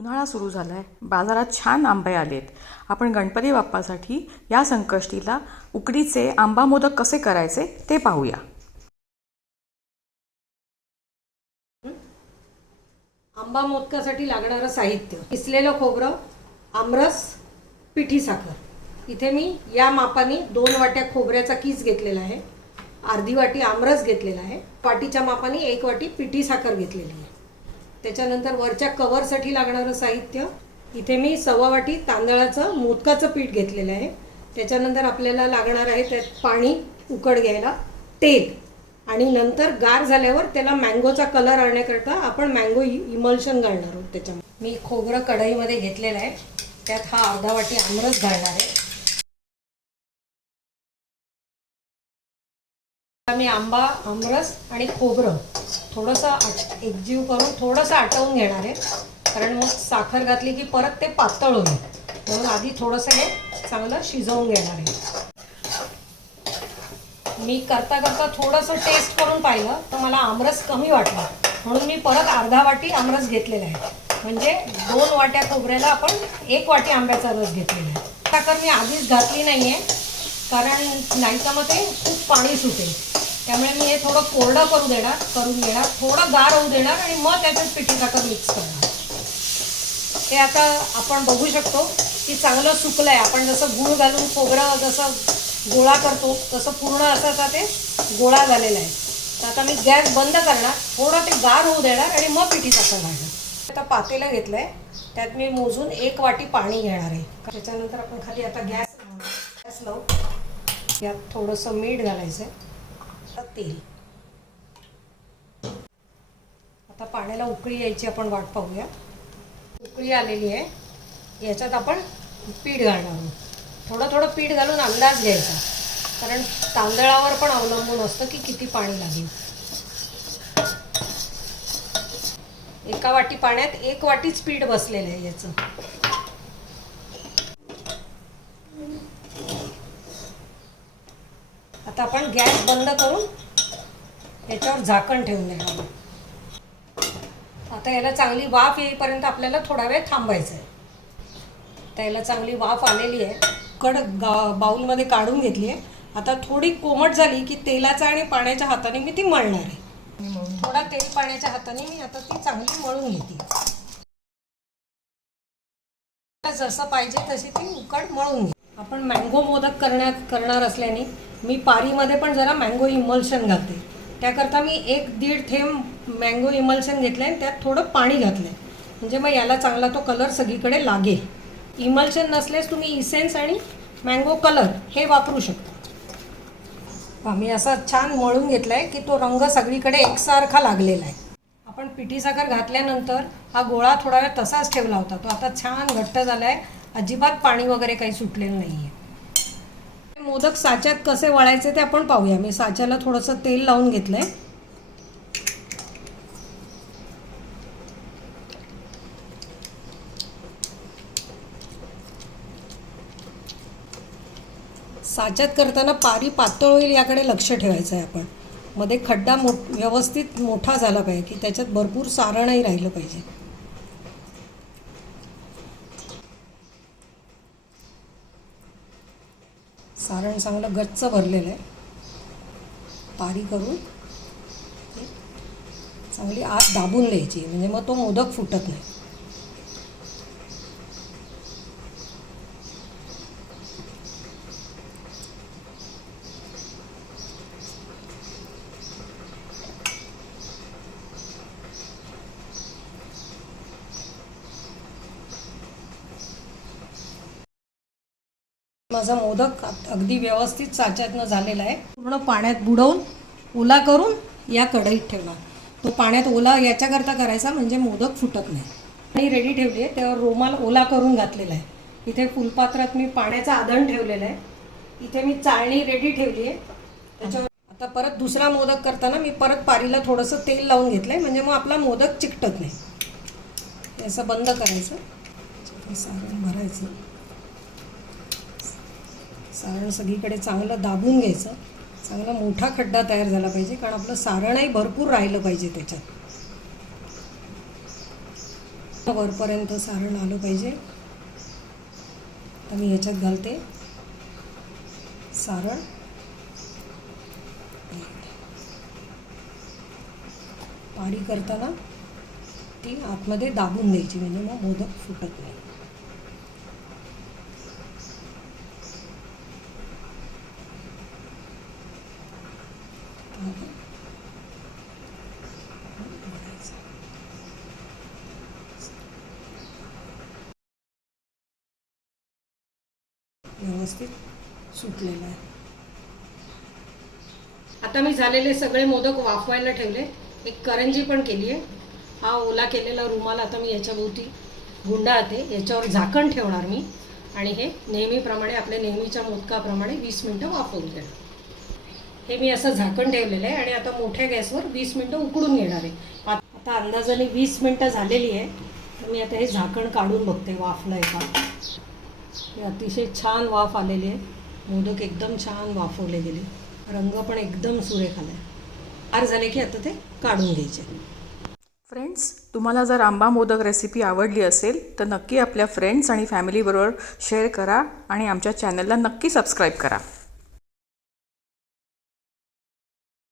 उन्हाळा सुरू झाला आहे बाजारात छान आंबे आलेत. आपण गणपती बाप्पासाठी या संकष्टीला उकडीचे आंबा मोदक कसे करायचे ते पाहूया. आंबा मोदकासाठी लागणारं साहित्य. किसलेलं खोबरं आमरस पिठी साखर. इथे मी या मापाने दोन वाट्या खोबऱ्याचा किस घेतलेला आहे. अर्धी वाटी आमरस घेतलेला आहे. वाटीच्या मापाने एक वाटी पिठी साखर घेतलेली आहे. त्याच्यानंतर वरच्या कवरसाठी लागणारं साहित्य इथे मी सव्वा वाटी तांदळाचं मोदकाचं पीठ घेतलेलं आहे. त्याच्यानंतर आपल्याला लागणार आहे त्यात पाणी उकड घ्यायला तेल. आणि नंतर गार झाल्यावर त्याला मँगोचा कलर आणण्याकरता आपण मँगो इमल्शन घालणार आहोत त्याच्यामध्ये. मी खोबरं कढईमध्ये घेतलेलं आहे. त्यात हा अर्धा वाटी आमरस घालणार आहे. मी आंबा आमरस आणि खोबरं थोडंसं एकजीव करून थोडंसं आटवून घेणार आहे. कारण मग साखर घातली की परत ते पातळ होईल. म्हणून आधी थोडंसं हे चांगलं शिजवून घेणार आहे. मी करता करता थोडंसं टेस्ट करून पाहिलं तर मला आमरस कमी वाटला. म्हणून मी परत अर्धा वाटी आमरस घेतलेला आहे. म्हणजे दोन वाट्या खोबऱ्याला आपण एक वाटी आंब्याचा रस घेतलेला आहे. साखर मी आधीच घातली नाही आहे कारण नाही तर मग ते खूप पाणी सुटेल. त्यामुळे मी हे थोडं कोरडं करू देणार करून घेणार. थोडं गार होऊ देणार आणि मग त्याच्यात पिठी साखर मिक्स करणार. ते आता आपण बघू शकतो की चांगलं सुकलं आहे आपण जसं गूळ घालून खोबरं जसं गोळा करतो तसं पूर्ण असं आता ते गोळा झालेला आहे. तर आता मी गॅस बंद करणार थोडं ते गार होऊ देणार आणि मग पिठी साखर घालणार. आता पातेलं घेतलं आहे त्यात मी मोजून एक वाटी पाणी घेणार आहे. त्याच्यानंतर आपण खाली आता गॅस गॅस लावू. यात थोडंसं मीठ घालायचं आहे तेल. आता पाण्याला उकळी यायची आपण वाट पाहूया. उकळी आलेली आहे. याच्यात आपण पीठ घालणार आहोत. थोडं थोडं पीठ घालून अंदाज घ्यायचा. कारण तांदळावर पण अवलंबून असतं की किती पाणी लागेल. एका वाटी पाण्यात एक वाटीच पीठ बसलेलं आहे याचं. आता आपण गॅस बंद करून याच्यावर झाकण ठेवून देणार आता याला चांगली वाफ येईपर्यंत आपल्याला थोडा वेळ थांबायचं आहे. आता याला चांगली वाफ आलेली आहे. कडक गा बाऊलमध्ये काढून घेतली आहे. आता थोडी कोमट झाली की तेलाचा आणि पाण्याच्या हाताने मी ती मळणार आहे. थोडा तेल पाण्याच्या हाताने मी आता ती चांगली मळून घेते. जसं पाहिजे तशी ती उकड मळून घे. आपण मँगो मोदक करण्यात करणार असल्याने मी पारीमध्ये पण जरा मँगो इमल्शन घालते. त्याकरता मी एक दीड थेंब मँगो इमल्शन घेतलं आहे त्यात थोडं पाणी घातलं आहे म्हणजे मग याला चांगला तो कलर सगळीकडे लागेल. इमल्शन नसल्यास तुम्ही इसेन्स आणि मँगो कलर हे वापरू शकता. मी असा छान मळून घेतला आहे की तो रंग सगळीकडे एकसारखा लागलेला आहे. आपण पिठी साखर घातल्यानंतर हा गोळा थोडा वेळ तसाच ठेवला होता. तो आता छान घट्ट झाला आहे अजिबात पाणी वगैरे काही सुटलेलं नाही आहे मोदक साच्यात कसे वळायचे ते आपण पाहूया. मी साच्याला थोडंसं तेल लावून घेतलं आहे साच्यात करताना पारी पातळ होईल याकडे लक्ष ठेवायचं आहे आपण. मध्ये खड्डा मो व्यवस्थित मोठा झाला पाहिजे की त्याच्यात भरपूर सारणही राहिलं पाहिजे. सारण चांगलं गच्च भरलेलं आहे. पारी करून चांगली आत दाबून द्यायची म्हणजे मग तो मोदक फुटत नाही. माझा मोदक अगदी व्यवस्थित साच्यातनं झालेला आहे. पूर्ण पाण्यात बुडवून ओला करून या कढईत ठेवला तो पाण्यात ओला याच्याकरता करायचा म्हणजे मोदक फुटत नाही. आणि रेडी ठेवली आहे. त्यावर रोमाल ओला करून घातलेला आहे. इथे फुलपात्रात मी पाण्याचं आदण ठेवलेलं आहे. इथे मी चाळणी रेडी ठेवली आहे. त्याच्यावर आता परत दुसरा मोदक करताना मी परत पारीला थोडंसं तेल लावून घेतलं आहे म्हणजे मग आपला मोदक चिकटत नाही. असं बंद करायचं. सारण भरायचं. सारण सगळीकडे चांगलं दाबून घ्यायचं. चांगला मोठा खड्डा तयार झाला पाहिजे कारण आपलं सारणही भरपूर राहिलं पाहिजे त्याच्यात. वरपर्यंत सारण आलं पाहिजे. तर मी ह्याच्यात घालते. सारण. पारी करताना ती आतमध्ये दाबून द्यायची म्हणजे मग मोदक फुटत नाही. व्यवस्थित सुटलेलं आहे. आता मी झालेले सगळे मोदक वाफवायला ठेवले. एक करंजी पण केली आहे. हा ओला केलेला रुमाल आता मी याच्याभोवती गुंडाळते. याच्यावर झाकण ठेवणार मी. आणि हे नेहमीप्रमाणे आपल्या नेहमीच्या मोदकाप्रमाणे वीस मिनटं वाफवून घेणार. हे मी असं झाकण ठेवलेलं आहे आणि आता मोठ्या गॅसवर वीस मिनटं उकडून घेणार आहे. आता अंदाजाने वीस मिनटं झालेली आहे. तर मी आता हे झाकण काढून बघते वाफलं आहे का हे अतिशय छान वाफ आलेली आहे. मोदक एकदम छान वाफवले गेले. रंग पण एकदम सुरेख आला आहे आर झाले की आता ते काढून घ्यायचे. फ्रेंड्स तुम्हाला जर आंबा मोदक रेसिपी आवडली असेल तर नक्की आपल्या फ्रेंड्स आणि फॅमिलीबरोबर शेअर करा आणि आमच्या चॅनलला नक्की सबस्क्राईब करा.